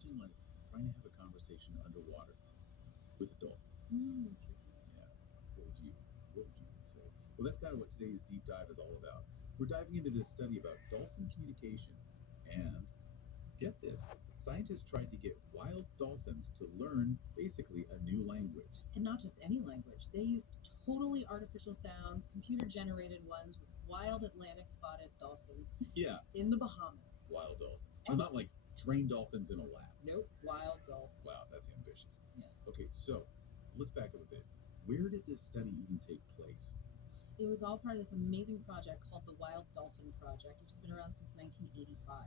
imagine like trying to have a conversation underwater with a dolphin. Yeah. What would you what would you say? Well, that's kind of what today's deep dive is all about. We're diving into this study about dolphin communication, and get this, scientists tried to get wild dolphins to learn basically a new language. And not just any language. They used totally artificial sounds, computer generated ones with wild Atlantic spotted dolphins Yeah, in the Bahamas. wild dolphins. So not like trained dolphins in a lab. Nope, wild dolphins. Wow, that's ambitious. Yeah. Okay, so let's back up a bit. Where did this study even take place? It was all part of this amazing project called the Wild Dolohin Project, which has been around since 1985.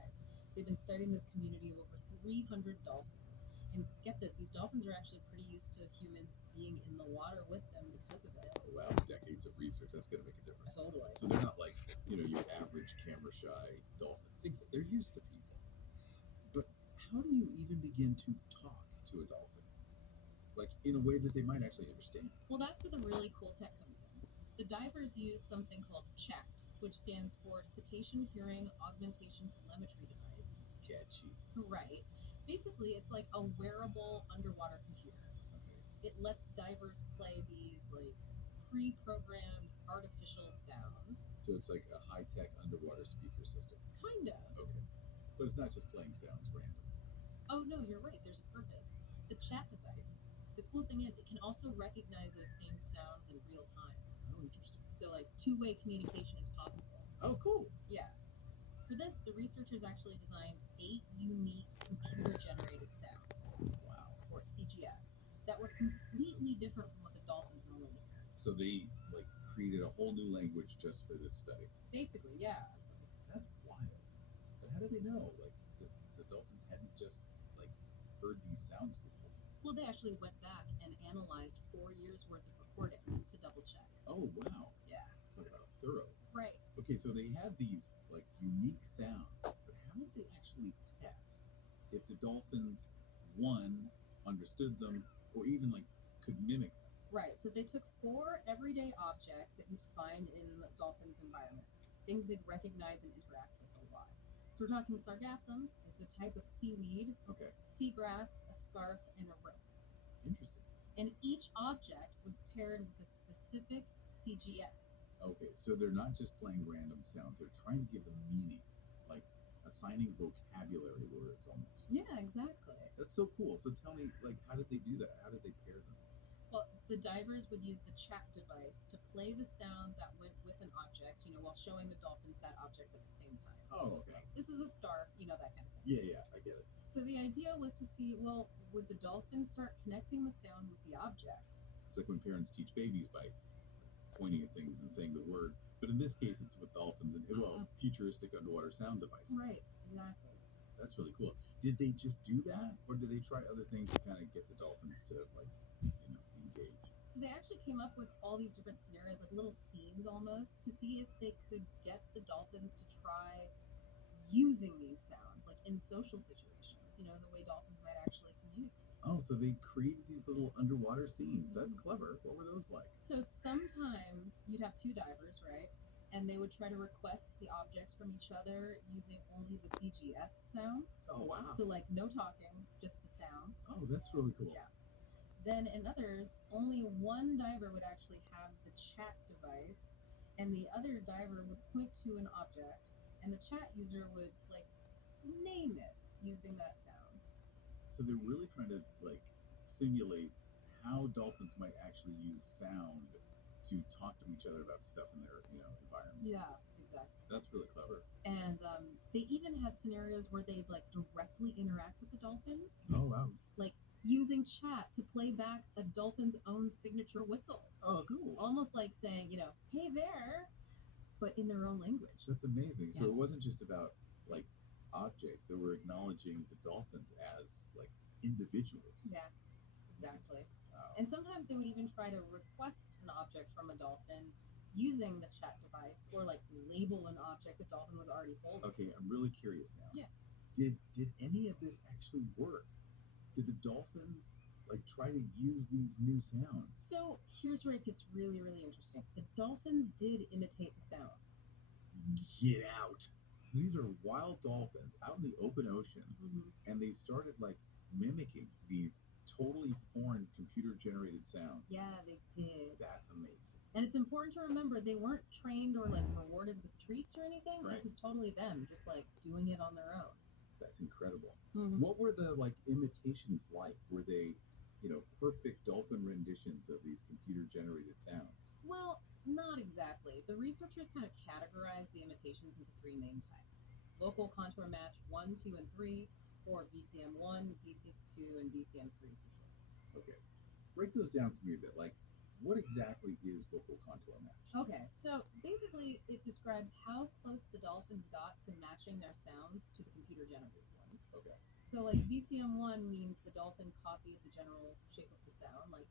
They've been studying this community of over 300 dolphins. And get this, these dolphins are actually pretty used to humans being in the water with them because of it. Oh, wow, decades of research. That's going to make a difference. Totally. So they're not like, your average camera shy dolphins. They're used to people. But how do you even begin to talk to a dolphin? Like in a way that they might actually understand? Well, that's where the really cool tech comes in. The divers use something called CHAT, which stands for Cetacean Hearing Augmentation Telemetry Device. Catchy. Right. Basically, it's like a wearable underwater computer. Okay. It lets divers play these like pre-programmed artificial sounds. So it's like a high-tech underwater speaker system. Kind of. Okay. But it's not just playing sounds random. Oh no, you're right. There's a purpose. The chat device. The cool thing is it can also recognize those same sounds in real time. Oh, interesting. So like two-way communication is possible. Oh, cool. Yeah. For this, the researchers actually designed 8 unique computer-generated sounds. Wow. Or CGS, that were completely different from what the dolphins normally hear. So they like created a whole new language just for this study. Basically, yeah. That's wild. But how did they know? Like the dolphins hadn't just like heard these sounds before. Well, they actually went back and analyzed 4 years worth of recordings to double check. Oh wow. Yeah. Talk about thorough. Right. Okay, so they had these like unique sounds, but how did they actually test if the dolphins one understood them or even like could mimic them? Right. So they took 4 everyday objects that you'd find in the dolphins' environment, things they'd recognize and interact with a lot. So we're talking sargassum. It's a type of seaweed. Okay. Seagrass, a scarf, and a rope. Interesting. And each object was paired with a specific CGS. Okay, so they're not just playing random sounds, they're trying to give them meaning, like assigning vocabulary words almost. Yeah, exactly. That's so cool. So tell me, like, how did they do that? How did they pair them? Well, the divers would use the chat device to play the sound that went with an object, while showing the dolphins that object at the same time. Oh, okay. This is a star, that kind of thing. Yeah, I get it. So the idea was to see, well, would the dolphins start connecting the sound with the object? It's like when parents teach babies by pointing at things and saying the word. But in this case, it's with dolphins and, futuristic underwater sound devices. Right, exactly. That's really cool. Did they just do that, or did they try other things to kind of get the dolphins to, like, engage? So they actually came up with all these different scenarios, like little scenes almost, to see if they could get the dolphins to try using these sounds, like in social situations, the way dolphins might actually communicate. Oh, so they created these little underwater scenes. That's clever. What were those like? So sometimes you'd have 2 divers, right? And they would try to request the objects from each other using only the CGS sounds. Oh, wow. So like no talking, just the sounds. Oh, that's really cool. Yeah. Then in others, only one diver would actually have the chat device, and the other diver would point to an object, and the chat user would like name it using that sound. So they're really trying to like simulate how dolphins might actually use sound to talk to each other about stuff in their environment. Yeah, exactly. That's really clever. And they even had scenarios where they'd like directly interact with the dolphins. Oh wow! Like using chat to play back a dolphin's own signature whistle. Oh, cool! Almost like saying, "Hey there," but in their own language. That's amazing. Yeah. So it wasn't just about like objects; they were acknowledging the dolphins as like individuals. Yeah, exactly. Wow. And sometimes they would even try to request an object from a dolphin using the chat device, or like label an object the dolphin was already holding. Okay, I'm really curious now. Yeah. Did any of this actually work? Did the dolphins like try to use these new sounds? So here's where it gets really, really interesting. The dolphins did imitate the sounds. Get out. So these are wild dolphins out in the open ocean, and they started like mimicking these totally foreign computer generated sounds. Yeah, they did. That's amazing. And it's important to remember they weren't trained or like rewarded with treats or anything. Right. This was totally them, just like doing it on their own. That's incredible. Mhm. What were the like imitations like? Were they, perfect dolphin renditions of these computer generated sounds? Well, not exactly. The researchers kind of categorized the imitations into three main types: vocal contour match 1, 2, and 3, or VCM1, VCS2, and VCM3 for short. Okay. Break those down for me a bit. Like, what exactly is vocal contour match? Okay, so basically it describes how close the dolphins got to matching their sounds to the computer generated ones. Okay. So like VCM1 means the dolphin copied the general shape of the sound, like,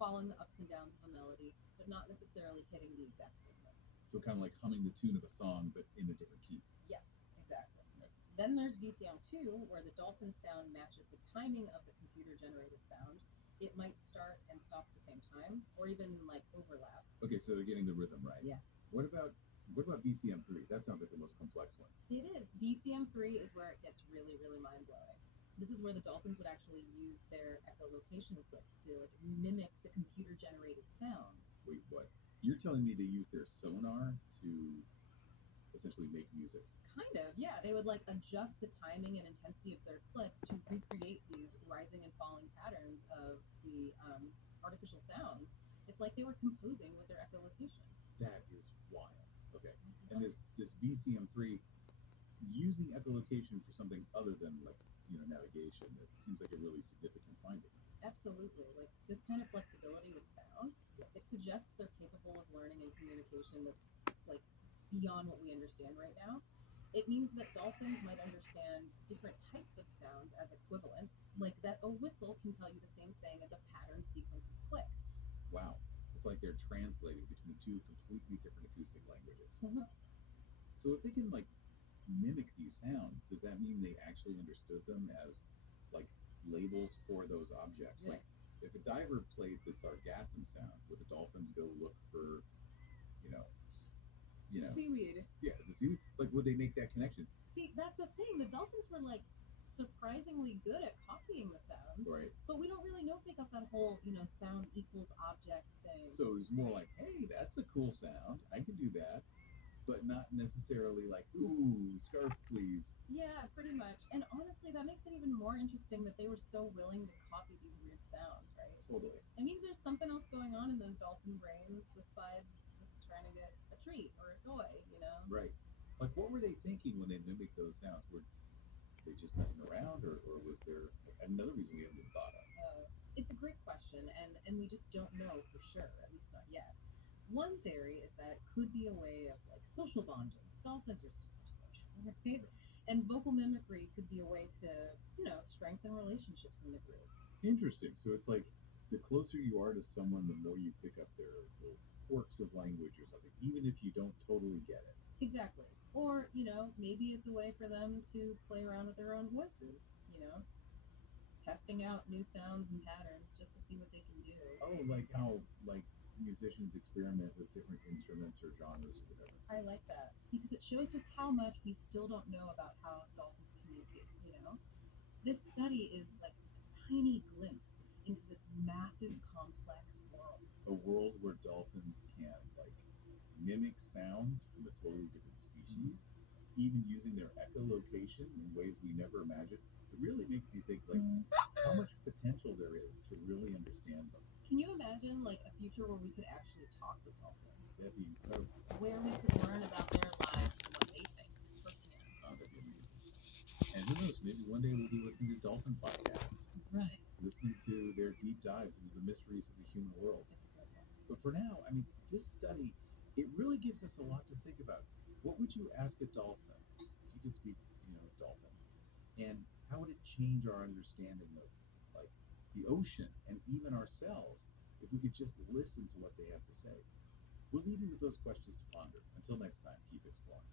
following the ups and downs of a melody, but not necessarily hitting the exact same notes. So kind of like humming the tune of a song, but in a different key. Yes, exactly. Okay. Then there's VCM2, where the dolphin sound matches the timing of the computer generated sound. It might start and stop at the same time, or even like overlap. Okay, so they're getting the rhythm right. Yeah. What about VCM3? That sounds like the most complex one. It is. VCM3 is where it gets really, really mind blowing. This is where the dolphins would actually use their echolocation clicks to like mimic the computer generated sounds. Wait, what? You're telling me they use their sonar to essentially make music? Kind of, yeah. They would like adjust the timing and intensity of their clicks to recreate these rising and falling patterns of the artificial sounds. It's like they were composing with their echolocation. That is wild. Okay. And this VCM3 using echolocation for something other than like navigation, it seems like a really significant finding. Absolutely. Like this kind of flexibility with sound, it suggests they're capable of learning and communication that's like beyond what we understand right now. It means that dolphins might understand different types of sounds as equivalent, like that a whistle can tell you the same thing as a pattern sequence of clicks. Wow. It's like they're translating between two completely different acoustic languages. So if they can like mimic these sounds, does that mean they actually understood them as like labels for those objects? Yeah. Like if a diver played the sargassum sound, would the dolphins go look for, Seaweed. yeah, the seaweed? Like would they make that connection? See, that's the thing. The dolphins were like surprisingly good at copying the sounds. Right. But we don't really know if they got that whole, sound equals object thing. So it's more like, hey, that's a cool sound. I can do that. But not necessarily like, ooh, scarf, please. Yeah, pretty much. And honestly, that makes it even more interesting that they were so willing to copy these weird sounds, right? Totally. It means there's something else going on in those dolphin brains besides just trying to get a treat or a toy, Right. Like, what were they thinking when they mimicked those sounds? Were they just messing around, or was there another reason we haven't even thought of? It's a great question, and we just don't know for sure, at least not yet. One theory is that it could be a way of like social bonding. Dolphins are super social, right? And vocal mimicry could be a way to, strengthen relationships in the group. Interesting. So it's like the closer you are to someone, the more you pick up their little quirks of language or something, even if you don't totally get it. Exactly. Or, maybe it's a way for them to play around with their own voices, testing out new sounds and patterns just to see what they can do. Oh, like how musicians experiment with different instruments or genres or whatever. I like that because it shows just how much we still don't know about how dolphins communicate, This study is like a tiny glimpse into this massive, complex world. A world where dolphins can like mimic sounds from a totally different species, even using their echolocation in ways we never imagined. It really makes you think like how much potential there is to really understand them. Can you imagine like a future where we could actually talk with dolphins? That'd be incredible. Where we could learn about their lives and what they think firsthand. Oh, that'd be amazing. And who knows, maybe one day we'll be listening to dolphin podcasts, Right. listening to their deep dives into the mysteries of the human world. That's a good one. But for now, I mean, this study, it really gives us a lot to think about. What would you ask a dolphin if you could speak, dolphin? And how would it change our understanding of like the ocean and even ourselves if we could just listen to what they have to say? We'll leave you with those questions to ponder. Until next time, keep exploring.